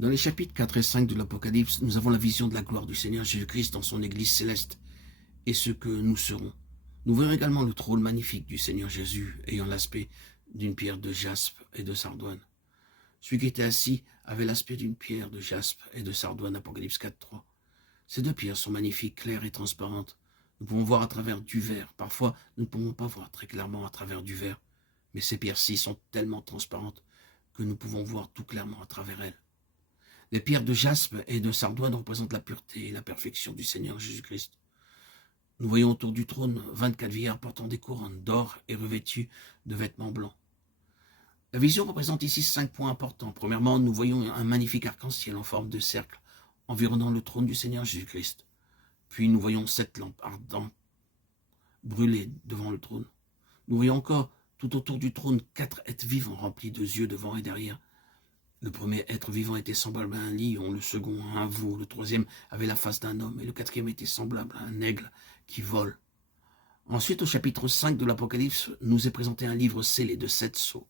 Dans les chapitres 4 et 5 de l'Apocalypse, nous avons la vision de la gloire du Seigneur Jésus-Christ dans son Église céleste et ce que nous serons. Nous voyons également le trône magnifique du Seigneur Jésus ayant l'aspect d'une pierre de jaspe et de sardoine. Celui qui était assis avait l'aspect d'une pierre de jaspe et de sardoine, Apocalypse 4.3. Ces deux pierres sont magnifiques, claires et transparentes. Nous pouvons voir à travers du verre. Parfois, nous ne pouvons pas voir très clairement à travers du verre, mais ces pierres-ci sont tellement transparentes que nous pouvons voir tout clairement à travers elles. Les pierres de jaspe et de sardoine représentent la pureté et la perfection du Seigneur Jésus-Christ. Nous voyons autour du trône 24 vieillards portant des couronnes d'or et revêtus de vêtements blancs. La vision représente ici 5 points importants. Premièrement, nous voyons un magnifique arc-en-ciel en forme de cercle environnant le trône du Seigneur Jésus-Christ. Puis nous voyons 7 lampes ardentes brûlées devant le trône. Nous voyons encore tout autour du trône 4 êtres vivants remplis de yeux devant et derrière. Le premier être vivant était semblable à un lion, le second à un veau, le troisième avait la face d'un homme et le quatrième était semblable à un aigle qui vole. Ensuite, au chapitre 5 de l'Apocalypse, nous est présenté un livre scellé de 7 sceaux.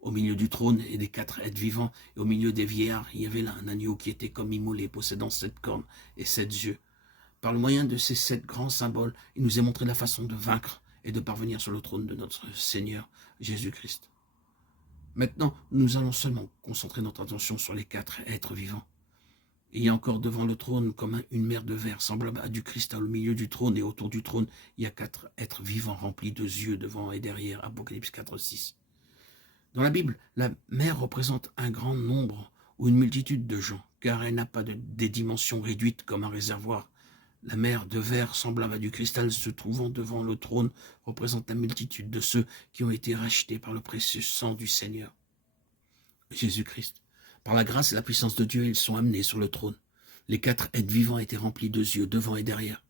Au milieu du trône et des 4 êtres vivants et au milieu des vieillards, il y avait là un agneau qui était comme immolé, possédant 7 cornes et 7 yeux. Par le moyen de ces 7 grands symboles, il nous est montré la façon de vaincre et de parvenir sur le trône de notre Seigneur Jésus-Christ. Maintenant, nous allons seulement concentrer notre attention sur les 4 êtres vivants. Il y a encore devant le trône comme une mer de verre, semblable à du cristal au milieu du trône, et autour du trône, il y a 4 êtres vivants remplis de yeux devant et derrière, Apocalypse 4.6. Dans la Bible, la mer représente un grand nombre ou une multitude de gens, car elle n'a pas des dimensions réduites comme un réservoir. La mer de verre semblable à du cristal se trouvant devant le trône représente la multitude de ceux qui ont été rachetés par le précieux sang du Seigneur Jésus-Christ. Par la grâce et la puissance de Dieu, ils sont amenés sur le trône. Les 4 êtres vivants étaient remplis de yeux devant et derrière.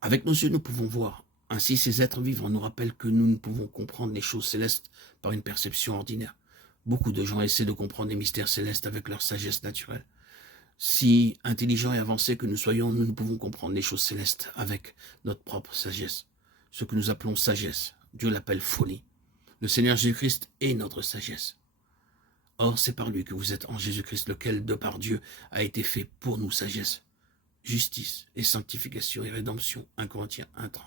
Avec nos yeux, nous pouvons voir. Ainsi, ces êtres vivants nous rappellent que nous ne pouvons comprendre les choses célestes par une perception ordinaire. Beaucoup de gens essaient de comprendre les mystères célestes avec leur sagesse naturelle. Si intelligents et avancés que nous soyons, nous ne pouvons comprendre les choses célestes avec notre propre sagesse. Ce que nous appelons sagesse, Dieu l'appelle folie. Le Seigneur Jésus-Christ est notre sagesse. Or, c'est par lui que vous êtes en Jésus-Christ, lequel, de par Dieu, a été fait pour nous sagesse, justice et sanctification et rédemption. 1 Corinthiens 1.30.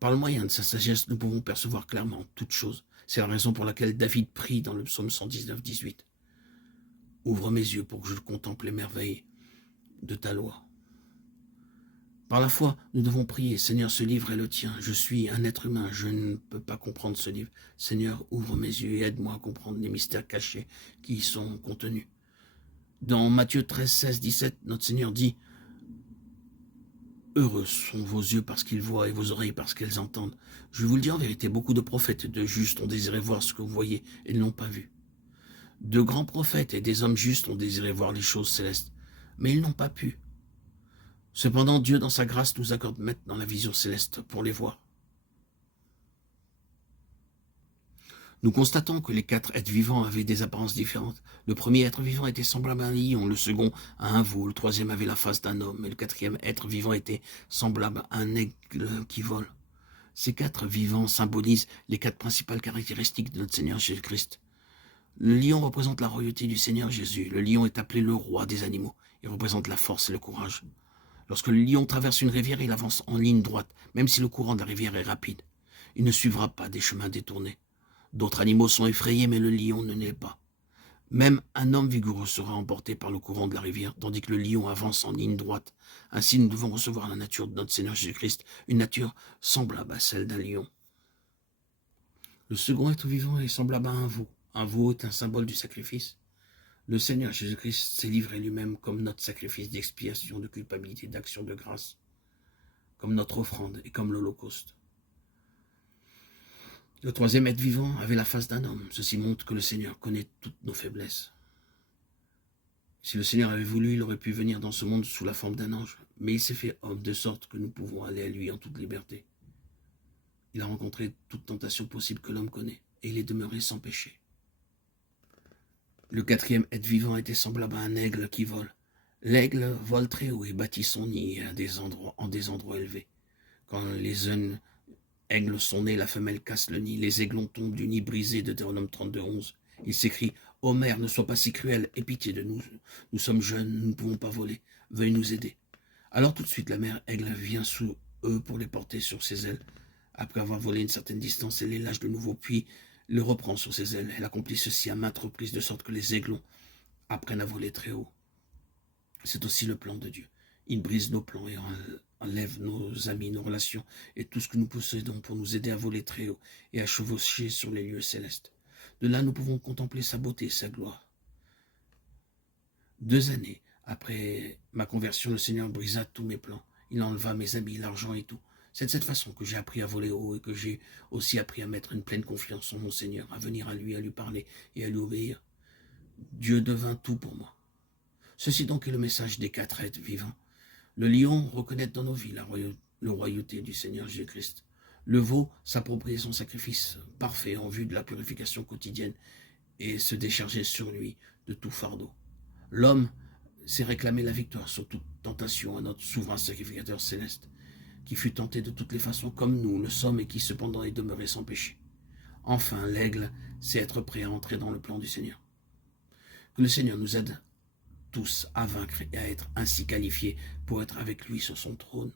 Par le moyen de sa sagesse, nous pouvons percevoir clairement toutes choses. C'est la raison pour laquelle David prie dans le psaume 119.18. Ouvre mes yeux pour que je contemple les merveilles de ta loi. Par la foi, nous devons prier. Seigneur, ce livre est le tien. Je suis un être humain. Je ne peux pas comprendre ce livre. Seigneur, ouvre mes yeux et aide-moi à comprendre les mystères cachés qui y sont contenus. Dans Matthieu 13, 16, 17, notre Seigneur dit « Heureux sont vos yeux parce qu'ils voient et vos oreilles parce qu'elles entendent. » Je vous le dis en vérité, beaucoup de prophètes et de justes ont désiré voir ce que vous voyez et ne l'ont pas vu. De grands prophètes et des hommes justes ont désiré voir les choses célestes, mais ils n'ont pas pu. Cependant, Dieu, dans sa grâce, nous accorde maintenant la vision céleste pour les voir. Nous constatons que les 4 êtres vivants avaient des apparences différentes. Le premier être vivant était semblable à un lion, le second à un veau, le troisième avait la face d'un homme, et le quatrième être vivant était semblable à un aigle qui vole. Ces 4 vivants symbolisent les 4 principales caractéristiques de notre Seigneur Jésus-Christ. Le lion représente la royauté du Seigneur Jésus. Le lion est appelé le roi des animaux. Il représente la force et le courage. Lorsque le lion traverse une rivière, il avance en ligne droite, même si le courant de la rivière est rapide. Il ne suivra pas des chemins détournés. D'autres animaux sont effrayés, mais le lion ne l'est pas. Même un homme vigoureux sera emporté par le courant de la rivière, tandis que le lion avance en ligne droite. Ainsi, nous devons recevoir la nature de notre Seigneur Jésus-Christ, une nature semblable à celle d'un lion. Le second être vivant est semblable à un veau. Un veau est un symbole du sacrifice. Le Seigneur Jésus-Christ s'est livré lui-même comme notre sacrifice d'expiation, de culpabilité, d'action de grâce, comme notre offrande et comme l'Holocauste. Le troisième être vivant avait la face d'un homme. Ceci montre que le Seigneur connaît toutes nos faiblesses. Si le Seigneur avait voulu, il aurait pu venir dans ce monde sous la forme d'un ange, mais il s'est fait homme de sorte que nous pouvons aller à lui en toute liberté. Il a rencontré toute tentation possible que l'homme connaît, et il est demeuré sans péché. Le quatrième être vivant était semblable à un aigle qui vole. L'aigle vole très haut et bâtit son nid en des endroits élevés. Quand les aigles sont nés, la femelle casse le nid. Les aiglons tombent du nid brisé, Deutéronome 32, 11. Il s'écrie, « Ô mère, ne sois pas si cruelle, aie pitié de nous. Nous sommes jeunes, nous ne pouvons pas voler. Veuille nous aider. » Alors tout de suite, la mère aigle vient sous eux pour les porter sur ses ailes. Après avoir volé une certaine distance, elle les lâche de nouveau, puis le reprend sur ses ailes. Elle accomplit ceci à maintes reprises, de sorte que les aiglons apprennent à voler très haut. C'est aussi le plan de Dieu. Il brise nos plans et enlève nos amis, nos relations et tout ce que nous possédons pour nous aider à voler très haut et à chevaucher sur les lieux célestes. De là, nous pouvons contempler sa beauté et sa gloire. 2 années après ma conversion, le Seigneur brisa tous mes plans. Il enleva mes habits, l'argent et tout. C'est de cette façon que j'ai appris à voler haut et que j'ai aussi appris à mettre une pleine confiance en mon Seigneur, à venir à lui parler et à lui obéir. Dieu devint tout pour moi. Ceci donc est le message des 4 êtres vivants. Le lion reconnaît dans nos vies la royauté du Seigneur Jésus-Christ. Le veau s'approprier son sacrifice parfait en vue de la purification quotidienne et se décharger sur lui de tout fardeau. L'homme s'est réclamé la victoire sur toute tentation à notre souverain sacrificateur céleste, qui fut tenté de toutes les façons comme nous le sommes et qui cependant est demeuré sans péché. Enfin, l'aigle sait être prêt à entrer dans le plan du Seigneur. Que le Seigneur nous aide tous à vaincre et à être ainsi qualifiés pour être avec lui sur son trône.